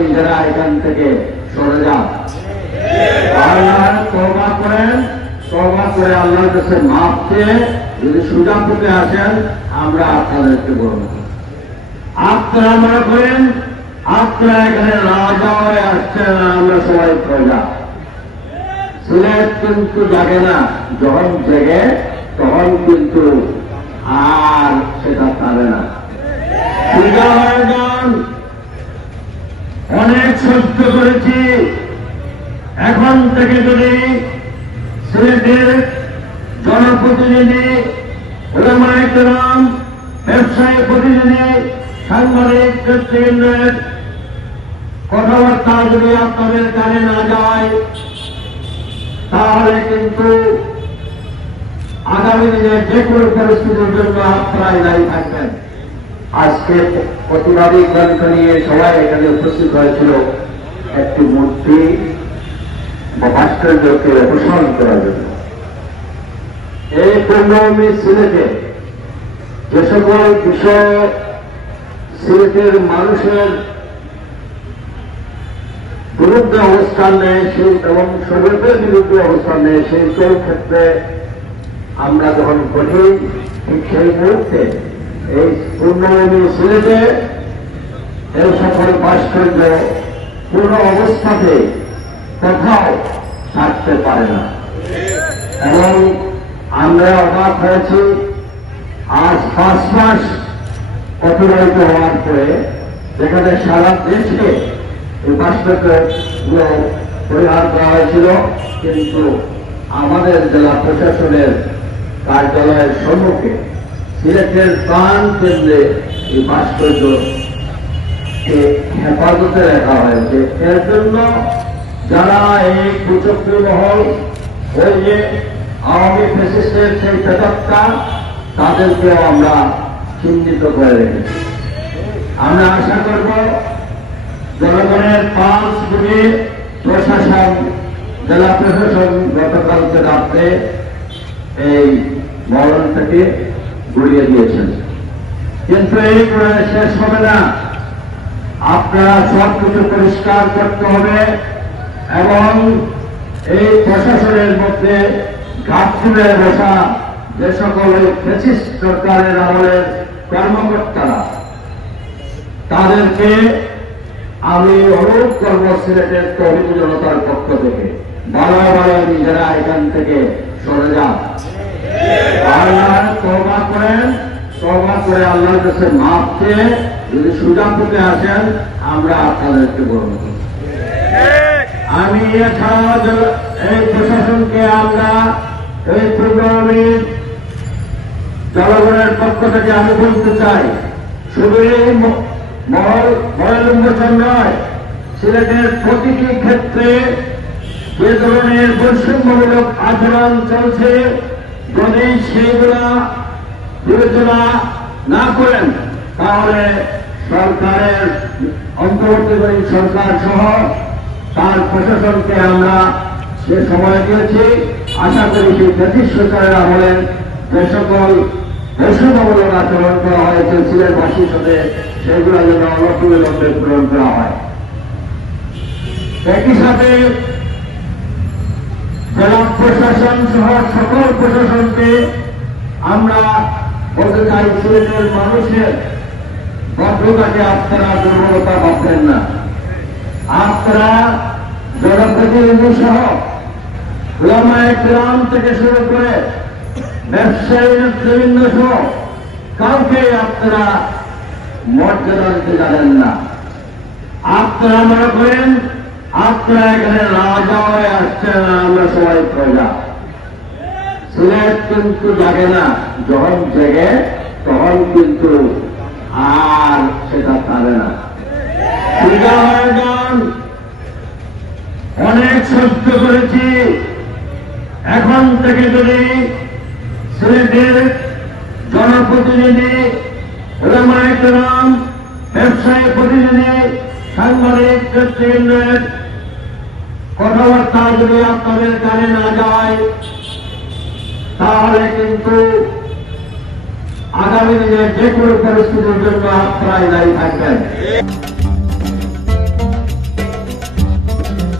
নিজেরা এখান থেকে সরে যান। আল্লাহ তওবা করেন, তওবা করে আল্লাহর কাছে মাফ চেয়ে যদি সুজা পেতে আসেন আমরা আপনাদেরকে বলব। আপনারা মনে করেন আপনারা এখানে রাজা হয়ে আসছেন, আমরা সবাই প্রজা। সিলেট কিন্তু জাগে না, যখন জেগে তখন কিন্তু আর সেটা পারে না। সুজা হয়ে যান। অনেক সহ্য করেছি, এখন থেকে যদি সিলেটের জনপ্রতিনিধি, ওলামায়ে কেরাম, ব্যবসায়ী প্রতিনিধি, সাংবাদিক নেতৃবৃন্দের কথাবার্তা যদি আপনাদের কানে না যায় তাহলে কিন্তু আগামী দিনে যে কোনো পরিস্থিতির জন্য আপনারাই দায়ী থাকবেন। আজকে প্রতিবাদী গ্রন্থ নিয়ে সবাই এখানে উপস্থিত হয়েছিল একটি মূর্তি বা ভাস্কর্যকে অপসারণ করার জন্য। এই পূর্ণভূমি সিলেটে যে সকল বিষয়ে সিলেটের মানুষের বিরুদ্ধে অবস্থান নেয় এবং সোভিয়েতের বিরুদ্ধে অবস্থান নেয়, সেই ক্ষেত্রে আমরা যখন ঘটি ঠিক সেই মুহূর্তে এই পূর্ণভূমি সিলেটে এই সকল ভাস্কর্য পুরো অবস্থাতে কোথাও থাকতে পারে না। এবং আমরা অবাক হয়েছি আজ 5 মাস অতিবাহিত হওয়ার পরে, যেখানে সারা দেশে এই ভাস্কর্যগুলো পরিহার করা হয়েছিল, কিন্তু আমাদের জেলা প্রশাসনের কার্যালয়ের সম্মুখে সিলেটের প্রাণ কেন্দ্রে এই ভাস্কর্যকে হেফাজতে রাখা হয়েছে। এর জন্য যারা এই কুচক্রী মহল, ওই যে আওয়ামী ফ্যাসিস্টের সেই প্রেতাত্মা, তাদেরকেও আমরা চিহ্নিত করে রেখেছি। আমরা আশা করব জনগণের পাঁচ বুঝে প্রশাসন, জেলা প্রশাসন গতকালকে রাত্রে এই মরণটাকে গুড়িয়ে দিয়েছেন, কিন্তু এই করে শেষ হবে না। আপনারা সবকিছু পরিষ্কার করতে হবে এবং এই প্রশাসনের মধ্যে ঘাটফুলে বসা যে সকল ফ্যাসিস্ট সরকারের আমলের কর্মকর্তারা, তাদেরকে আমি অনুরোধ করব সিলেটের তরুণ জনতার পক্ষ থেকে বারবার নিজেরা এখান থেকে সরে যান। আল্লাহ তওবা করেন, তওবা করে আল্লাহর কাছে মাফ চেয়ে যদি সুজা পেতে আসেন আমরা আপনাদেরকে বলব। আমি এছাড়া এই প্রশাসনকে আমরা এই পূর্ণভূমির জনগণের পক্ষ থেকে আমি বলতে চাই, শুধু এই মহল উন্মোচন নয়, সিলেটের প্রতিটি ক্ষেত্রে যে ধরনের বৈষম্যমূলক আচরণ চলছে, যদি সেইগুলা বিবেচনা না করেন তাহলে সরকারের অন্তর্বর্তীকালীন সরকার সহ তার প্রশাসনকে আমরা সে সময় দিয়েছি। আশা করি সেই ব্রিটিশ সরকারের আমলের যে সকল বৈষম্যমূলক আচরণ করা হয়েছে সিলেটবাসীর সাথে, সেগুলো যেন অনতিবিলম্বে পূরণ করা হয়। একই সাথে জেলা প্রশাসন সহ সকল প্রশাসনকে আমরা বলতে চাই, সিলেটের মানুষের ভদ্রতাকে আপনারা দুর্বলতা ভাববেন না। আপনারা জনপ্রতিনিধি সহ ওলামায়ে কেরাম থেকে শুরু করে ব্যবসায়ী নেতৃবৃন্দ সহ কাউকে আপনারা মর্যাদা দিতে জানেন না। আপনারা মনে করেন আপনারা এখানে রাজা হয়ে আসছেন, আমরা সবাই প্রজা। সিলেট কিন্তু জাগে না, যখন জেগে তখন কিন্তু আর সেটা পারে না। সুজা হয়ে যান। অনেক সহ্য করেছি, এখন থেকে যদি সিলেটের জনপ্রতিনিধি, ওলামায়ে কেরাম, ব্যবসায়ী প্রতিনিধি, সাংবাদিক নেতৃবৃন্দের কথাবার্তা যদি আপনাদের কানে না যায় তাহলে কিন্তু আগামী দিনে যে কোনো পরিস্থিতির জন্য আপনারাই দায়ী থাকবেন।